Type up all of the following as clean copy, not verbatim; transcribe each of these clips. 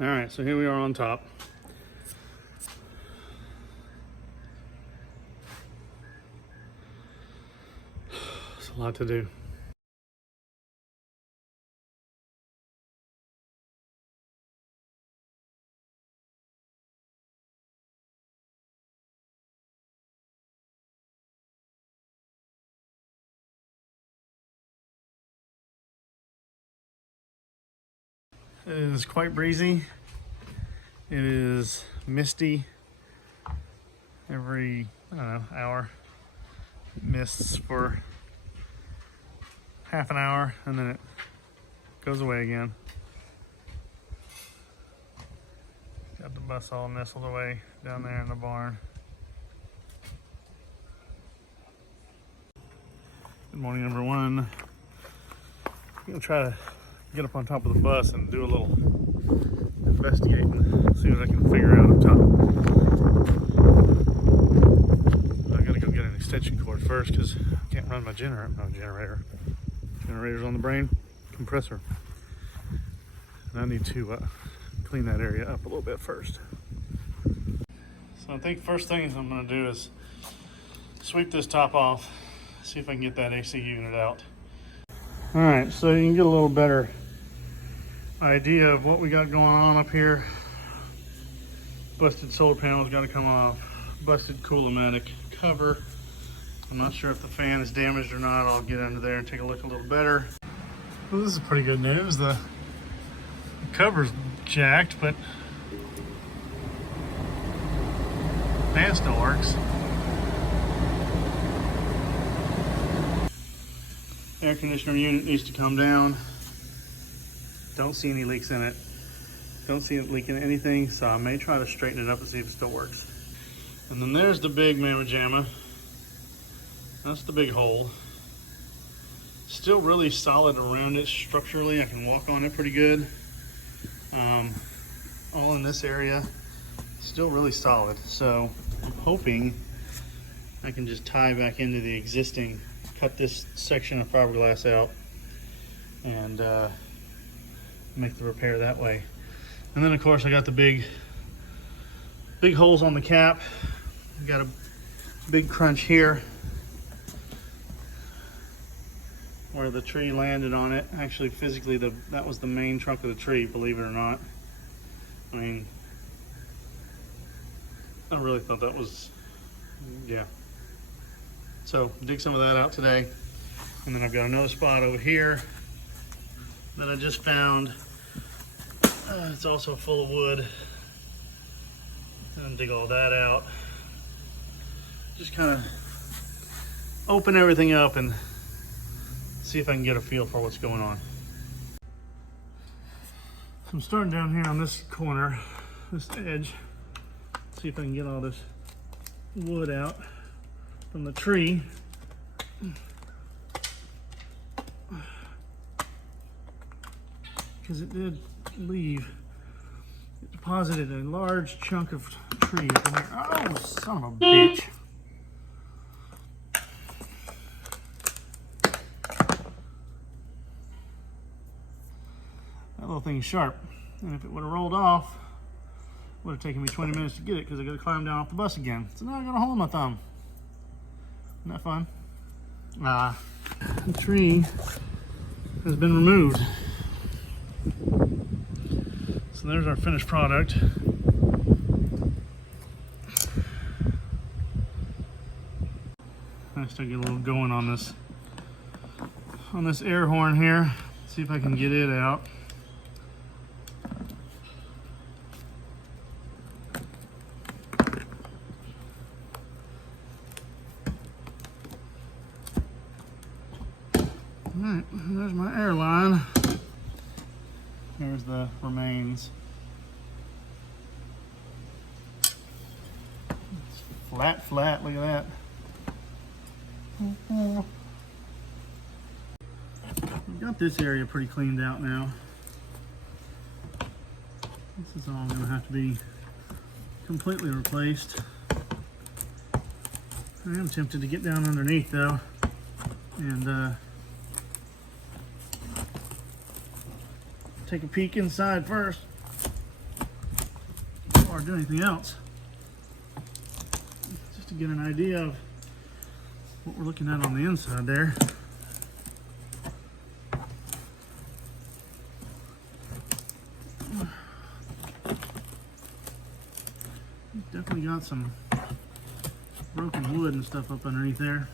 All right, so here we are on top. It's a lot to do. It is quite breezy. It is misty. Every, I don't know, hour. It mists for half an hour and then it goes away again. Got the bus all nestled away down there in the barn. Good morning, everyone. I'm gonna try to get up on top of the bus and do a little investigating, see what I can figure out up top. I gotta go get an extension cord first because I can't run my generator. Generator's on the brain, compressor. And I need to clean that area up a little bit first. So I think first thing I'm gonna do is sweep this top off, see if I can get that AC unit out. All right, so you can get a little better idea of what we got going on up here. Busted solar panels got to come off. Busted Cool-O-Matic cover. I'm not sure if the fan is damaged or not. I'll get under there and take a look a little better. Well, this is pretty good news. The cover's jacked, but the fan still works. Air conditioner unit needs to come down. Don't see any leaks in it. Don't see it leaking anything, so I may try to straighten it up and see if it still works. And then there's the big mamma jamma. That's the big hole. Still really solid around it structurally. I can walk on it pretty good. All in this area, still really solid. So I'm hoping I can just tie back into the existing, cut this section of fiberglass out and make the repair that way. And then of course I got the big holes on the cap. Got a big crunch here where the tree landed on it. Actually, physically, that was the main trunk of the tree, believe it or not. I mean, I really thought that was, yeah. So dig some of that out today. And then I've got another spot over here that I just found. It's also full of wood. And dig all that out. Just kind of open everything up and see if I can get a feel for what's going on. So I'm starting down here on this corner, this edge. See if I can get all this wood out from the tree. Because it did leave, it deposited a large chunk of tree up in here. Oh, son of a bitch. That little thing is sharp. And if it would have rolled off, it would have taken me 20 minutes to get it because I got to climb down off the bus again. So now I got a hole in my thumb. Isn't that fun? The tree has been removed. So there's our finished product. I still get a little going on this air horn here. See if I can get it out. Alright, there's my air line. Here's the remains. It's flat, look at that. We've got this area pretty cleaned out now. This is all going to have to be completely replaced. I am tempted to get down underneath though and take a peek inside first. before I do anything else. Just to get an idea of what we're looking at on the inside there. Definitely got some broken wood and stuff up underneath there.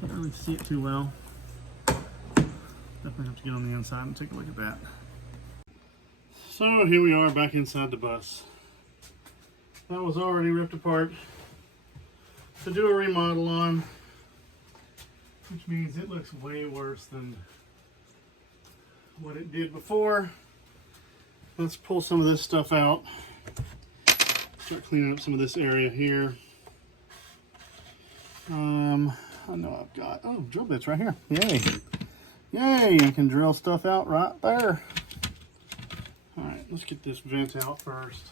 Can't really see it too well. Definitely have to get on the inside and take a look at that. So here we are back inside the bus. That was already ripped apart to do a remodel on, which means it looks way worse than what it did before. Let's pull some of this stuff out. Start cleaning up some of this area here. I know I've got, oh, drill bits right here. Yay. Yay, I can drill stuff out right there. All right, let's get this vent out first.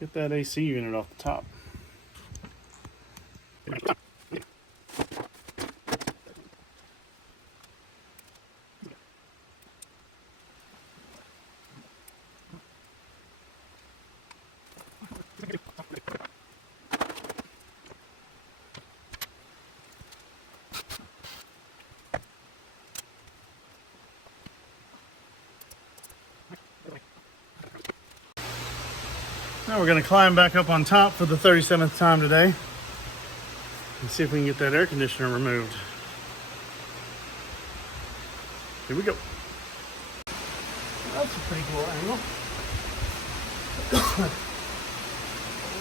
Get that AC unit off the top. Now we're going to climb back up on top for the 37th time today and see if we can get that air conditioner removed. Here we go. That's a pretty cool angle.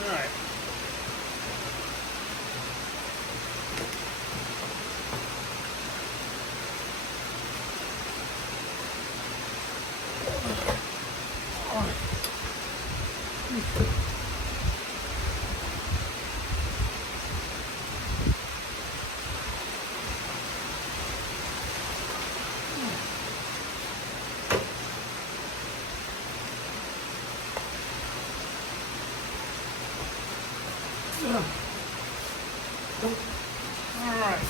All right. Alright.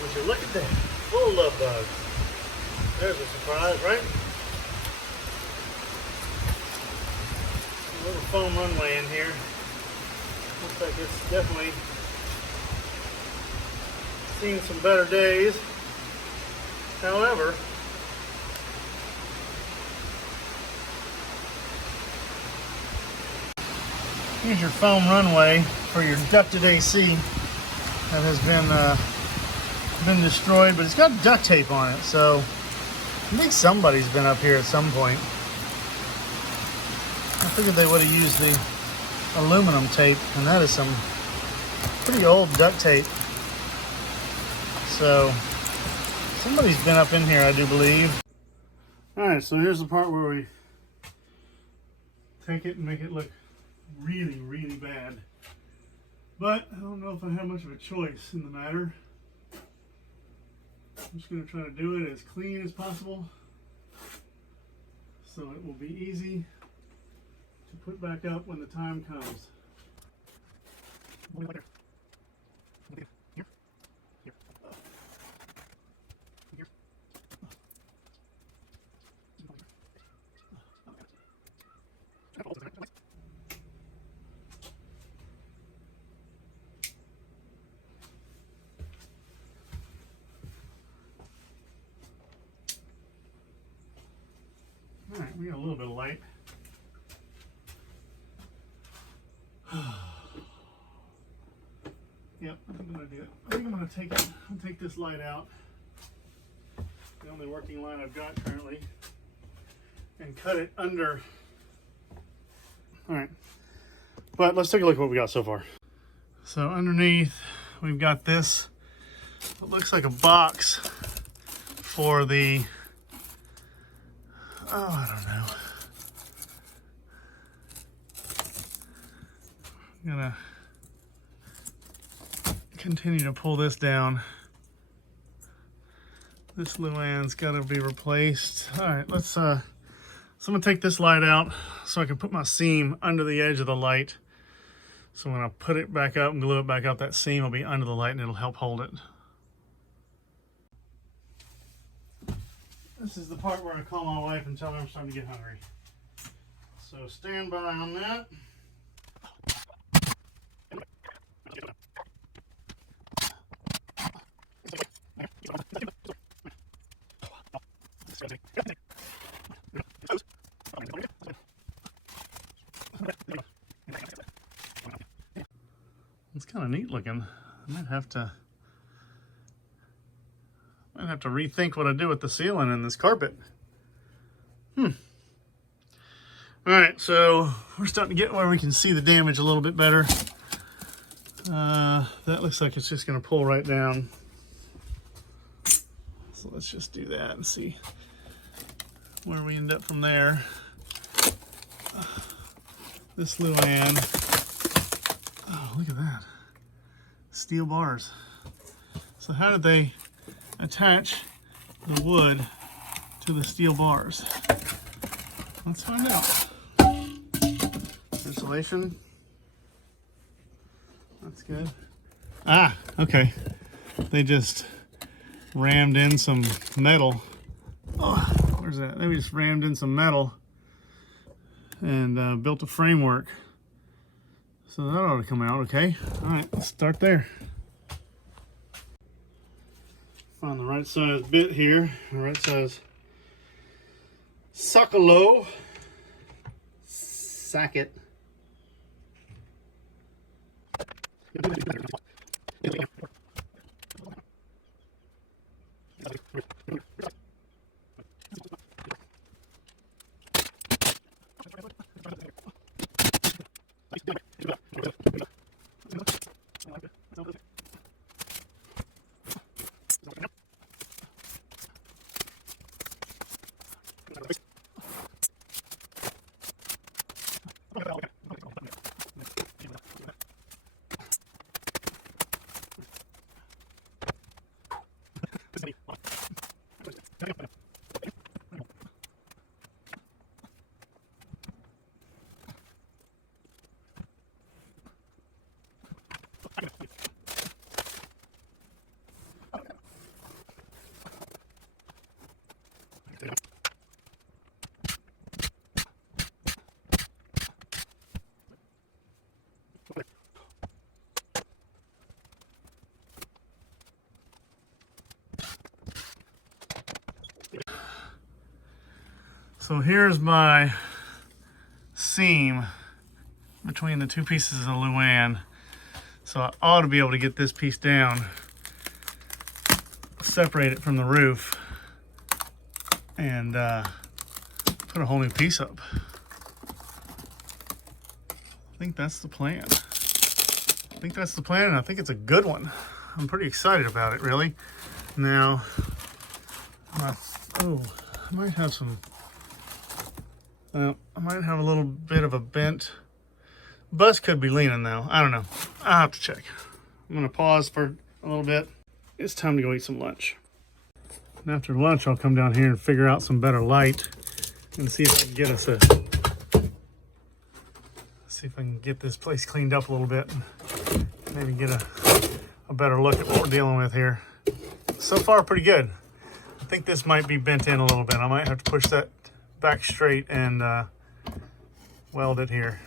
Would you look at that? Full of bugs. There's a surprise, right? A little foam runway in here. Looks like it's definitely seen some better days. However, here's your foam runway for your ducted AC that has been destroyed, but it's got duct tape on it, so I think somebody's been up here at some point. I figured they would have used the aluminum tape, and that is some pretty old duct tape. So somebody's been up in here, I do believe. All right, so here's the part where we take it and make it look really, really bad. But I don't know if I have much of a choice in the matter. I'm just going to try to do it as clean as possible so it will be easy to put back up when the time comes. All right, we got a little bit of light. Yep, I think I'm gonna do it. I think I'm gonna take this light out, the only working light I've got currently, and cut it under. All right, but let's take a look at what we got so far. So underneath, we've got this. It looks like a box for the I don't know. I'm gonna continue to pull this down. This luann's gotta be replaced. All right, so I'm gonna take this light out so I can put my seam under the edge of the light. So when I put it back up and glue it back up, that seam will be under the light and it'll help hold it. This is the part where I call my wife and tell her I'm starting to get hungry. So stand by on that. It's kind of neat looking. I might have to rethink what I do with the ceiling and this carpet. All right, so we're starting to get where we can see the damage a little bit better. That looks like it's just going to pull right down. So let's just do that and see where we end up from there. This luann. Oh, look at that. Steel bars. So how did they attach the wood to the steel bars? Let's find out. Insulation. That's good. Ah, okay. They just rammed in some metal. Oh, where's that? They just rammed in some metal and built a framework. So that ought to come out okay. All right, let's start there. Find the right size bit here. The right size socket. Socket. So here's my seam between the two pieces of luann. So I ought to be able to get this piece down, separate it from the roof, and put a whole new piece up. I think that's the plan. And I think it's a good one. I'm pretty excited about it, really. Now, I might have some, I might have a little bit of a bent. Bus could be leaning though. I don't know. I'll have to check. I'm gonna pause for a little bit. It's time to go eat some lunch. And after lunch, I'll come down here and figure out some better light and see if I can get us see if I can get this place cleaned up a little bit and maybe get a better look at what we're dealing with here. So far, pretty good. I think this might be bent in a little bit. I might have to push that back straight and weld it here.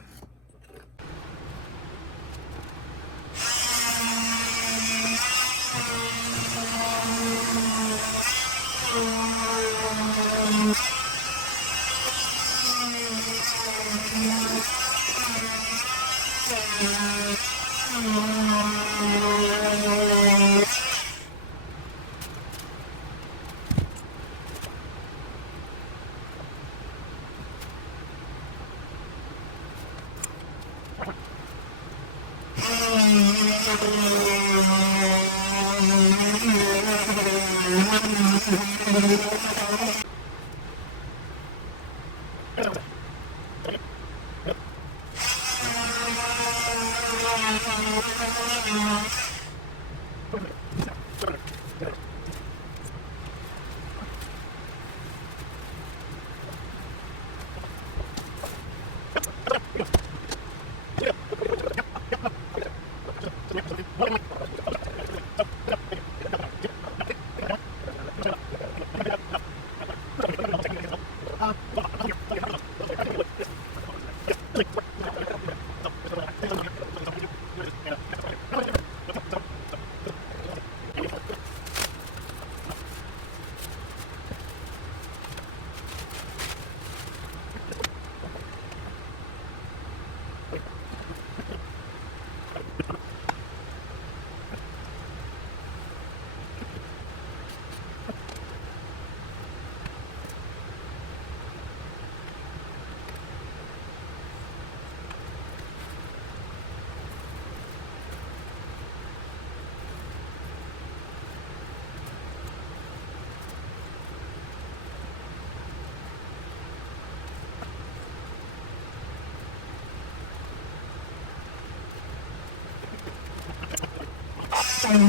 Let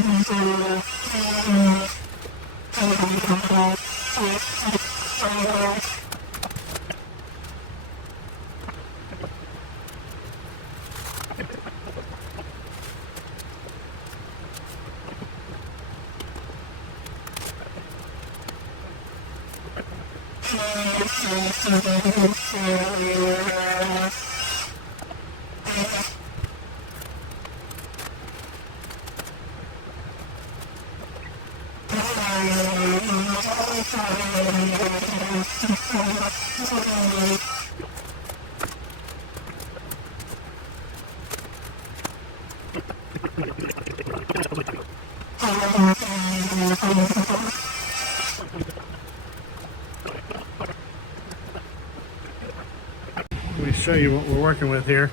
me show you what we're working with here.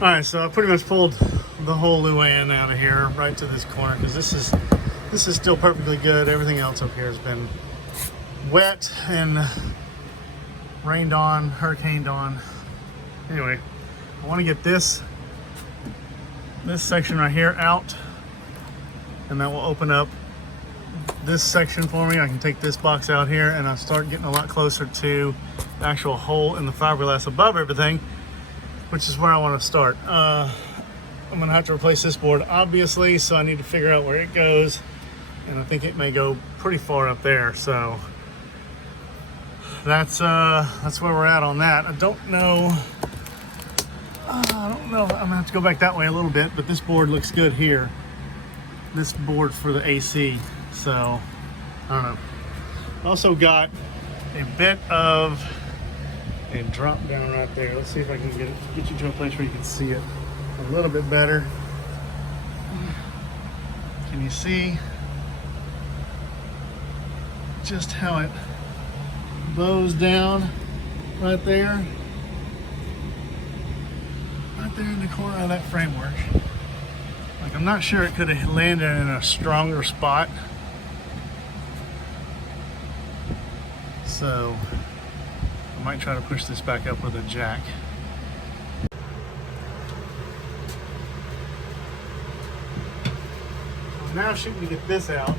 All right, so I pretty much pulled the whole Luan out of here right to this corner because this is still perfectly good. Everything else up here has been wet and rained on, hurricaned on. Anyway, I want to get this section right here out, and that will open up this section for me. I can take this box out here and I'll start getting a lot closer to the actual hole in the fiberglass above everything, which is where I want to start. I'm gonna have to replace this board obviously, so I need to figure out where it goes, and I think it may go pretty far up there. So that's where we're at on that. I don't know if I'm gonna have to go back that way a little bit, but this board looks good here. This board for the AC. So I don't know. Also got a bit of a drop down right there. Let's see if I can get you to a place where you can see it a little bit better. Can you see just how it bows down right there? Right there in the corner of that framework. Like, I'm not sure it could have landed in a stronger spot. So I might try to push this back up with a jack. Now shooting to get this out,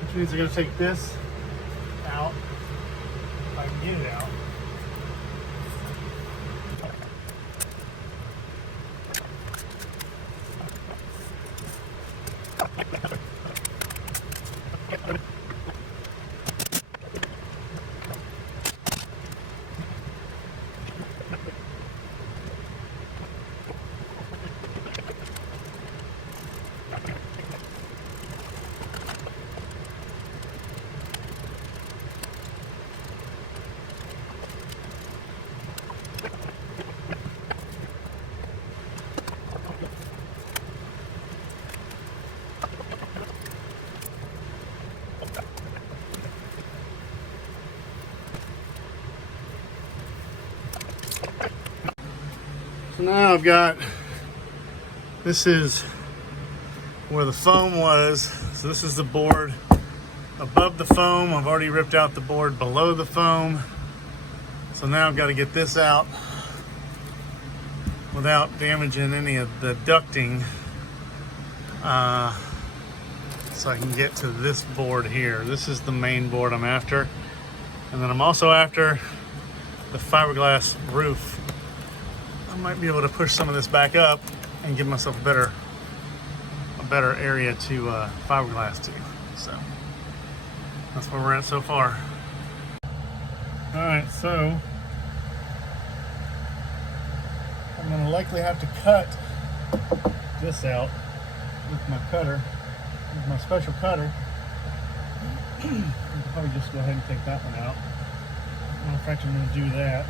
which means I gotta take this out if I can get it out. So now I've got, this is where the foam was. So this is the board above the foam. I've already ripped out the board below the foam. So now I've got to get this out without damaging any of the ducting. So I can get to this board here. This is the main board I'm after. And then I'm also after the fiberglass roof. I might be able to push some of this back up and give myself a better area to fiberglass to. So that's where we're at so far. All right, so I'm gonna likely have to cut this out with my cutter, with my special cutter. I can probably just go ahead and take that one out. In fact, I'm gonna do that.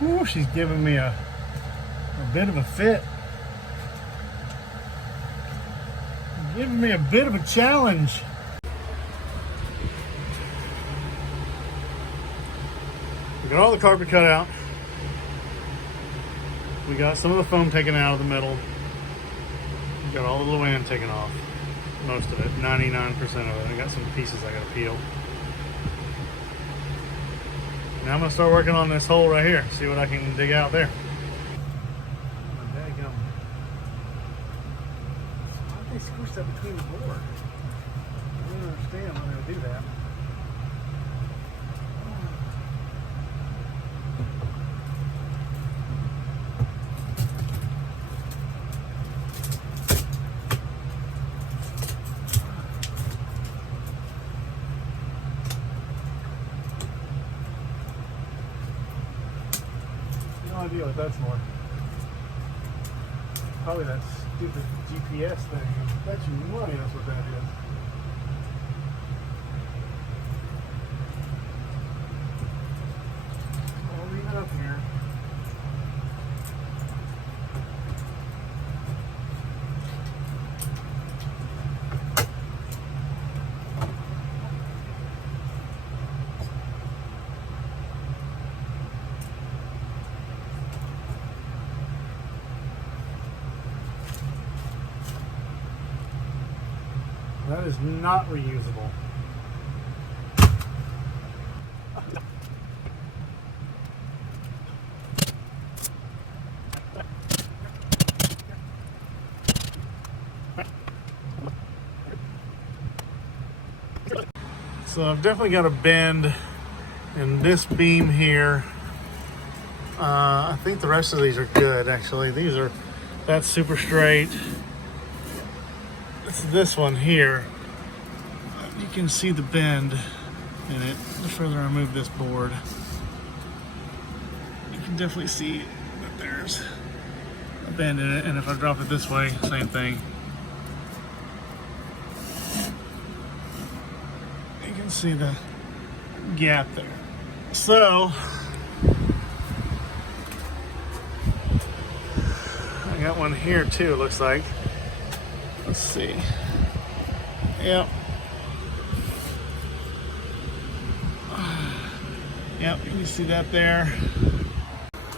Ooh, she's giving me a bit of a fit. Giving me a bit of a challenge. We got all the carpet cut out. We got some of the foam taken out of the middle. We got all the low end taken off. Most of it, 99% of it. I got some pieces I gotta peel. Now I'm gonna start working on this hole right here. See what I can dig out there. Why did they squish that between the board? I don't understand why they would do that. No idea what that's for. Probably that stupid GPS thing. I bet you money that's what that is. I'll leave it up here. That is not reusable. So I've definitely got a bend in this beam here. I think the rest of these are good, actually. That's super straight. It's this one here. You can see the bend in it. The further I move this board, you can definitely see that there's a bend in it. And if I drop it this way, same thing. You can see the gap there. So I got one here too, it looks like. Let's see. Yep. Yep, you can see that there.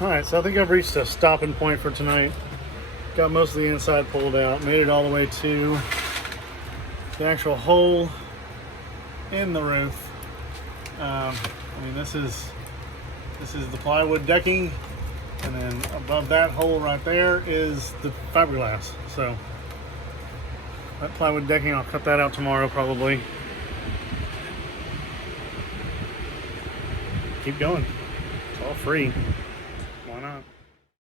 All right, so I think I've reached a stopping point for tonight. Got most of the inside pulled out, made it all the way to the actual hole in the roof. I mean, this is the plywood decking, and then above that hole right there is the fiberglass. So that plywood decking, I'll cut that out tomorrow probably. Keep going. It's all free.